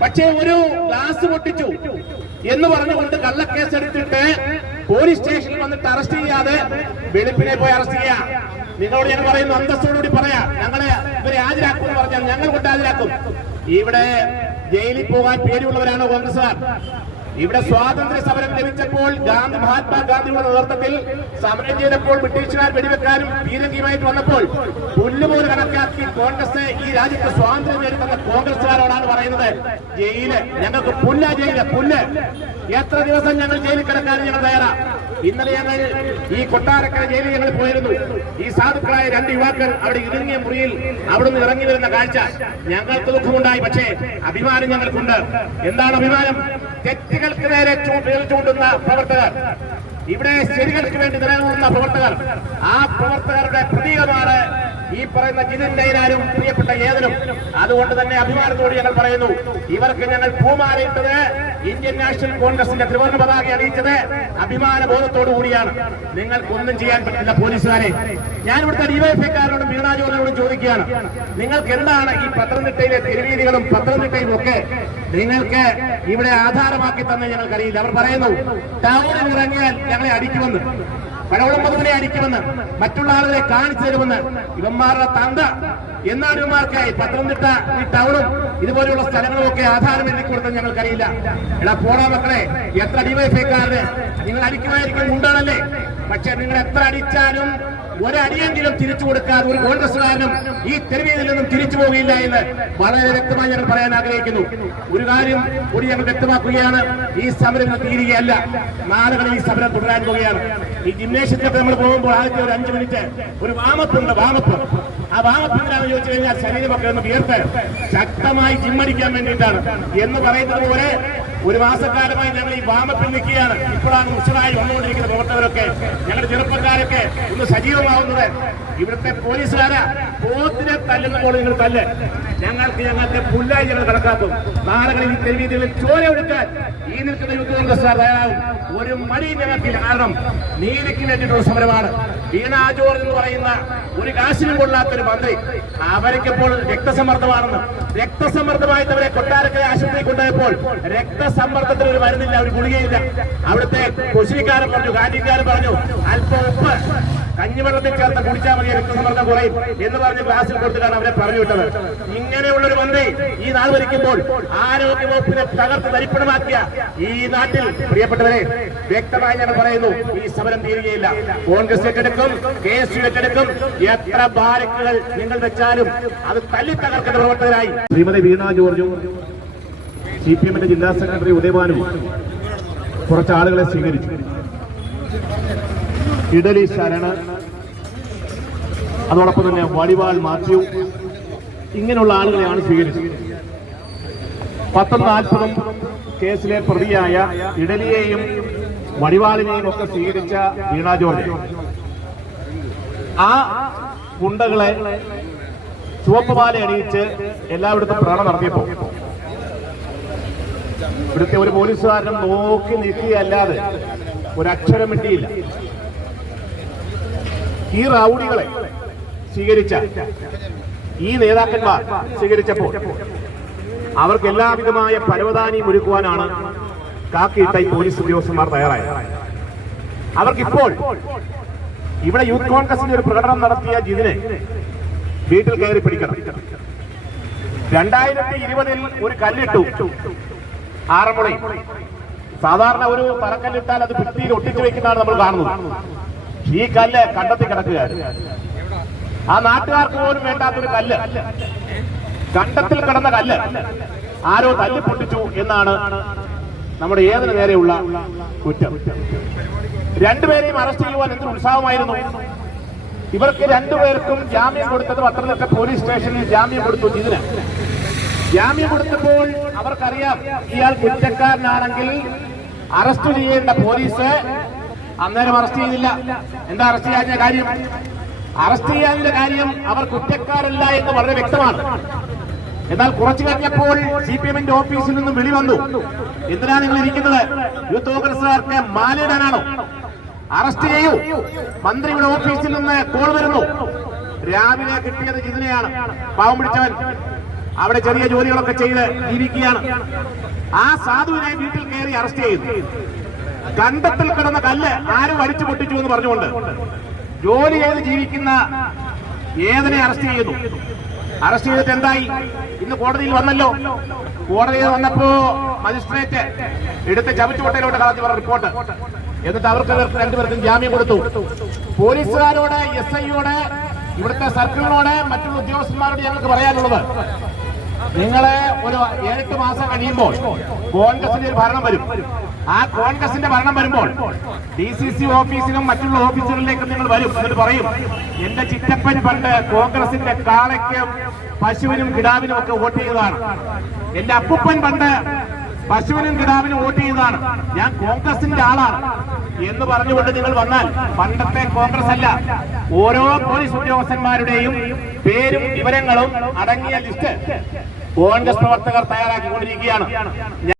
പക്ഷേ ഒരു ഗ്ലാസ് പൊട്ടിച്ചു എന്ന് പറഞ്ഞുകൊണ്ട് കള്ളക്കേസ് എടുത്തിട്ട് പോലീസ് സ്റ്റേഷനിൽ വന്നിട്ട് അറസ്റ്റ് ചെയ്യാതെ വെളുപ്പിനെ പോയി അറസ്റ്റ് ചെയ്യാം. നിങ്ങളോട് ഞാൻ പറയുന്നു അന്തസ്സോടുകൂടി പറയാം. ഞങ്ങളെ ഇവരെ ഹാജരാക്കും എന്ന് പറഞ്ഞാൽ ഞങ്ങൾ കൊണ്ട് ഹാജരാക്കും. ഇവിടെ ജയിലിൽ പോകാൻ പേടിയുള്ളവരാണോ കോൺഗ്രസ്സുകാർ? ഇവിടെ സ്വാതന്ത്ര്യ സമരം ലഭിച്ചപ്പോൾ ഗാന്ധി മഹാത്മാഗാന്ധിയുടെ നേതൃത്വത്തിൽ സമരം ചെയ്തപ്പോൾ ബ്രിട്ടീഷുകാർ വെടിവെക്കാനും പീരങ്കിയുമായിട്ട് വന്നപ്പോൾ പുല്ലുപോലെ കണക്കാക്കി കോൺഗ്രസ് ഈ രാജ്യത്ത് സ്വാതന്ത്ര്യം നേരിടുന്ന കോൺഗ്രസ്സുകാരോടാണ് പറയുന്നത് ജയിൽ ഞങ്ങൾക്ക് പുല്ല ജയിൽ പുല്ല്. എത്ര ദിവസം ഞങ്ങൾ ജയിലിൽ കിടക്കാൻ ഞങ്ങൾ തയ്യാറാ? ഇന്നലെ ഞങ്ങൾ ഈ കൊട്ടാരക്കര ജയിലിൽ ഞങ്ങൾ പോയിരുന്നു. ഈ സാധുക്കളായ രണ്ട് യുവാക്കൾ അവിടെ ഇടുങ്ങിയ മുറിയിൽ അവിടുന്ന് ഇറങ്ങി വരുന്ന കാഴ്ച ഞങ്ങൾക്ക് ദുഃഖമുണ്ടായി. പക്ഷേ അഭിമാനം ഞങ്ങൾക്കുണ്ട്. എന്താണ് അഭിമാനം? തെറ്റുകൾക്ക് നേരെ ചൂണ്ടുന്ന പ്രവർത്തകർ. ഇവിടെ ശരികൾക്ക് വേണ്ടി നിലനിൽക്കുന്ന പ്രവർത്തകർ. ആ പ്രവർത്തകരുടെ പ്രതീകമാണ് ഈ പറയുന്ന ജിതിൻ പ്രിയപ്പെട്ട ഏതനും അതുകൊണ്ട് തന്നെ അഭിമാനത്തോട് ഞങ്ങൾ പറയുന്നു ഇവർക്ക് ഞങ്ങൾ പൂമാലയിട്ടത് ഇന്ത്യൻ നാഷണൽ കോൺഗ്രസിന്റെ ത്രിവർണ പതാക അണിയിച്ചത് അഭിമാന ബോധത്തോടു കൂടിയാണ്. നിങ്ങൾക്കൊന്നും ചെയ്യാൻ പറ്റില്ല പോലീസുകാരെ. ഞാൻ ഇവിടുത്തെ ഡിവൈഎഫ്ഐക്കാരോടും വീണാജോലിനോടും ചോദിക്കുകയാണ് നിങ്ങൾക്ക് എന്താണ് ഈ പത്തനംതിട്ടയിലെ തെരുവീതികളും പത്തനംതിട്ടയും ഒക്കെ നിങ്ങൾക്ക് ഇവിടെ ആധാരമാക്കി തന്നെ ഞങ്ങൾക്കറിയില്ല. അവർ പറയുന്നു ടൗണിൽ ഇറങ്ങിയാൽ ഞങ്ങളെ അടിക്കുമെന്ന്. പഴവളം പതിവിനെ അടിക്കുമെന്ന് മറ്റുള്ള ആളുകളെ കാണിച്ചു തരുമെന്ന് ഇവന്മാരുടെ തന്ത. എന്നാണ് ഇവന്മാർക്കായി പത്തനംതിട്ട ഈ ടൗണും ഇതുപോലെയുള്ള സ്ഥലങ്ങളും ഒക്കെ ആധാരം എഴുതി ഞങ്ങൾക്കറിയില്ല. എടാ പോടാ മക്കളെ എത്ര ഡിവൈഫൈക്കാരന് നിങ്ങൾ അടിക്കുമായിരിക്കും ഉണ്ടാണല്ലേ പക്ഷെ നിങ്ങൾ എത്ര അടിച്ചാലും ഒരടിയെങ്കിലും തിരിച്ചു കൊടുക്കാതെ ഒരു കോൺഗ്രസ്സുകാരനും ഈ തെരുവിൽ നിന്നും തിരിച്ചു പോവുകയില്ല എന്ന് വളരെ വ്യക്തമായി ഞങ്ങൾ പറയാൻ ആഗ്രഹിക്കുന്നു. ഒരു കാര്യം കൂടി ഞങ്ങൾ വ്യക്തമാക്കുകയാണ്. ഈ സമരം തീരുകയല്ല. നാളുകളിൽ ഈ സമരം തുടരാൻ പോവുകയാണ്. ഈ ജിംനേഷ്യത്തിലൊക്കെ നമ്മൾ പോകുമ്പോൾ ആദ്യത്തെ ഒരു അഞ്ചു മിനിറ്റ് ഒരു വാമപ്പുണ്ട് വാമപ്പ്. ആ വാമപ്പ് എന്തിനാണെന്ന് ചോദിച്ചു കഴിഞ്ഞാൽ ശരീരമൊക്കെ ഒന്ന് വിയർത്ത് ശക്തമായി ജിമ്മടിക്കാൻ വേണ്ടിയിട്ടാണ്. എന്ന് പറയുന്നത് പോലെ ഒരു മാസക്കാലമായി ഞങ്ങൾ ഈ വാമപ്പിൽ നിൽക്കുകയാണ്. ഇപ്പോഴാണ് ഉച്ചനായി വന്നുകൊണ്ടിരിക്കുന്ന പ്രവർത്തകരൊക്കെ ഞങ്ങളുടെ ചെറുപ്പക്കാരൊക്കെ ഒന്ന് സജീവമാവുന്നത്. ഇവിടുത്തെ പോലീസുകാരാ പോത്തിനെ തല്ലുമ്പോൾ നിങ്ങൾ തല്ല്. ഞങ്ങൾക്ക് ഞങ്ങൾക്ക് പുല്ലായി ഞങ്ങൾ കണക്കാക്കും. നാളുകളിൽ ഈ തെരുവീതികളിൽ ചോര എടുക്കാൻ ഈ നിൽക്കുന്ന യൂത്ത് കോൺഗ്രസ്സുകാർ തയ്യാറാവും. ഒരു മണി ഞങ്ങൾക്കില്ല കാരണം നീതിക്ക് വേണ്ടിയിട്ടുള്ള സമരമാണ്. വീണ ജോർജ് എന്ന് പറയുന്ന ഒരു കാശിനും കൊള്ളാത്തൊരു മന്ത്രി. അവർക്കിപ്പോൾ രക്തസമ്മർദ്ദമാണെന്ന്. രക്തസമ്മർദ്ദമായിട്ടവരെ കൊട്ടാരക്കര ആശുപത്രി കൊണ്ടുപോയപ്പോൾ രക്തസമ്മർദ്ദത്തിന് ഒരു മരുന്നില്ല ഒരു ഗുളികയില്ല. അവിടുത്തെ കൊശിനിക്കാരൻ പറഞ്ഞു കാന്റീൻകാരൻ പറഞ്ഞു അല്പം ഉപ്പ് കഞ്ഞിവെള്ളത്തിൽ ചേർത്ത് കുടിച്ചാൽ മതി രക്തസമ്മർദ്ദം കുറയും എന്ന് പറഞ്ഞ് ക്ലാസ്സിൽ കൊടുത്തിട്ടാണ് അവരെ പറഞ്ഞു വിട്ടത്. ഇങ്ങനെയുള്ള ഒരു മന്ത്രി ഈ നാൾ ഭരിക്കുമ്പോൾ ആരോഗ്യവകുപ്പിനെ തകർത്ത് തരിപ്പണമാക്കിയ ഈ നാട്ടിൽ പ്രിയപ്പെട്ടവരെ വ്യക്തമായി ഞാൻ പറയുന്നു ഈ സമരം തീരുകയില്ല. കോൺഗ്രസ് ഏറ്റെടുക്കും കെ എസ് യു ഏറ്റെടുക്കും. എത്ര ബാരക്കുകൾ നിങ്ങൾ വെച്ചാലും അത് തല്ലി തകർക്കുന്ന പ്രവർത്തകരായി. ശ്രീമതി വീണ ജോർജും. സി പി എമ്മിന്റെ ജില്ലാ സെക്രട്ടറി ഉദയഭാനും കുറച്ച് ആളുകളെ സ്വീകരിച്ചു. ഇഡലി ശരണ അതോടൊപ്പം തന്നെ വടിവാൾ മാത്യു ഇങ്ങനെയുള്ള ആളുകളെയാണ് സ്വീകരിച്ചത്. പത്തും നാൽപ്പതും കേസിലെ പ്രതിയായ ഇഡലിയെയും വടിവാളിനെയും ഒക്കെ സ്വീകരിച്ച വീണ ജോർജ്. ആ ഗുണ്ടകളെ ചുവപ്പുമാല അണിയിച്ച് എല്ലായിടത്തും പ്രകടനം നടത്തിയപ്പോൾ ഇവിടുത്തെ ഒരു പോലീസുകാരനും നോക്കി നിൽക്കുകയല്ലാതെ ഒരക്ഷരം മിണ്ടിയില്ല ഈ റൗഡികളെ സ്വീകരിച്ച ഈ നേതാക്കന്മാർ സ്വീകരിച്ചപ്പോൾ അവർക്ക് എല്ലാവിധമായ പരവതാനിയും ഒരുക്കുവാനാണ് കാക്കിയിട്ട ഈ പോലീസ് ഉദ്യോഗസ്ഥന്മാർ തയ്യാറായത്. അവർക്കിപ്പോൾ ഇവിടെ യൂത്ത് കോൺഗ്രസിന്റെ ഒരു പ്രകടനം നടത്തിയ ജിതിനെ വീട്ടിൽ കയറി പിടിക്കണം. രണ്ടായിരത്തി ഇരുപതിൽ ഒരു കല്ലിട്ടു. ആറന്മുള. സാധാരണ ഒരു തറക്കല്ലിട്ടാൽ അത് ഭിത്തിയിൽ ഒട്ടിച്ചു വെക്കുന്നതാണ് നമ്മൾ കാണുന്നത്. ഈ കല്ല് കണ്ടെത്തി കിടക്കുക ആ നാട്ടുകാർക്ക് പോലും വേണ്ടാത്തൊരു കല്ല്. കണ്ടത്തിൽ കിടന്ന കല്ല്. ആരോ തല്ലി പൊട്ടിച്ചു എന്നാണ് നമ്മുടെ ഏതിനു നേരെയുള്ള കുറ്റം. രണ്ടുപേരെയും അറസ്റ്റ് ചെയ്യുവാൻ എന്തൊരു ഉത്സാഹമായിരുന്നു. ഇവർക്ക് രണ്ടുപേർക്കും ജാമ്യം കൊടുത്തത് പത്തനംതിട്ട പോലീസ് സ്റ്റേഷനിൽ ജാമ്യം കൊടുത്തു ഇതിന് ജാമ്യം കൊടുത്തപ്പോൾ അവർക്കറിയാം ഇയാൾ കുറ്റക്കാരനാണെങ്കിൽ അറസ്റ്റ് ചെയ്യേണ്ട പോലീസ് അന്നേരം അറസ്റ്റ് ചെയ്തില്ല. എന്താ അറസ്റ്റ് ചെയ്യാഞ്ഞ കാര്യം? അറസ്റ്റ് ചെയ്യാനുള്ള കാര്യം അവർ കുറ്റക്കാരല്ല എന്ന് വളരെ വ്യക്തമാണ്. എന്നാൽ കുറച്ചു കഴിഞ്ഞപ്പോൾ സി പി എമ്മിന്റെ ഓഫീസിൽ നിന്നും വിളി വന്നു. എന്തിനാ നിങ്ങൾ ഇരിക്കുന്നത്? യൂത്ത് കോൺഗ്രസുകാർക്ക് മാലിടാനാണോ അറസ്റ്റ് ചെയ്യൂ. മന്ത്രിയുടെ ഓഫീസിൽ നിന്ന് കോൾ വരുന്നു. രാവിലെ കിട്ടിയത് ജിതിനെയാണ്. പാവം പിടിച്ചവൻ. അവിടെ ചെറിയ ജോലികളൊക്കെ ചെയ്ത് ജീവിക്കുകയാണ്. ആ സാധുവിനെ വീട്ടിൽ കയറി അറസ്റ്റ് ചെയ്തു. കണ്ടത്തിൽ കിടന്ന കല്ല് ആരും അടിച്ചു പൊട്ടിച്ചു എന്ന് പറഞ്ഞുകൊണ്ട് ജോലി ചെയ്ത് ജീവിക്കുന്ന ഏതിനെ അറസ്റ്റ് ചെയ്തു? അറസ്റ്റ് ചെയ്തിട്ട് എന്തായി? ഇന്ന് കോടതിയിൽ വന്നല്ലോ. കോടതിയിൽ വന്നപ്പോ മജിസ്ട്രേറ്റ് എടുത്ത് ചവിറ്റുകൊട്ടയിലോട്ട് കളഞ്ഞു പറഞ്ഞ റിപ്പോർട്ട്. എന്നിട്ട് അവർക്ക് രണ്ടുപേർക്കും ജാമ്യം കൊടുത്തു. പോലീസുകാരോട് എസ് ഐയോട് ഇവിടുത്തെ സർക്കിളിനോട് മറ്റുള്ള ഉദ്യോഗസ്ഥന്മാരോട് ഞങ്ങൾക്ക് പറയാനുള്ളത് നിങ്ങളെ ഒരു ഏഴെട്ട് മാസം കഴിയുമ്പോൾ കോൺഗ്രസിന്റെ ഒരു ഭരണം വരും. ആ കോൺഗ്രസിന്റെ ഭരണം വരുമ്പോൾ ഡി സി സി ഓഫീസിലും മറ്റുള്ള ഓഫീസുകളിലേക്കും നിങ്ങൾ വരും. എന്നിട്ട് പറയും എന്റെ ചിറ്റപ്പൻ പണ്ട് കോൺഗ്രസിന്റെ കാളയ്ക്കും പശുവിനും കിടാവിനും ഒക്കെ വോട്ട് ചെയ്തതാണ്. എന്റെ അപ്പുപ്പൻ പണ്ട് പശുവിനും കിടാവിനും വോട്ട് ചെയ്തതാണ്. ഞാൻ കോൺഗ്രസിന്റെ ആളാണ്. എന്ന് പറഞ്ഞുകൊണ്ട് നിങ്ങൾ വന്നാൽ പണ്ടത്തെ കോൺഗ്രസ് അല്ല. ഓരോ പോലീസ് ഉദ്യോഗസ്ഥന്മാരുടെയും പേരും വിവരങ്ങളും അടങ്ങിയ ലിസ്റ്റ്. കോൺഗ്രസ് പ്രവർത്തകർ തയ്യാറാക്കിക്കൊണ്ടിരിക്കുകയാണ്.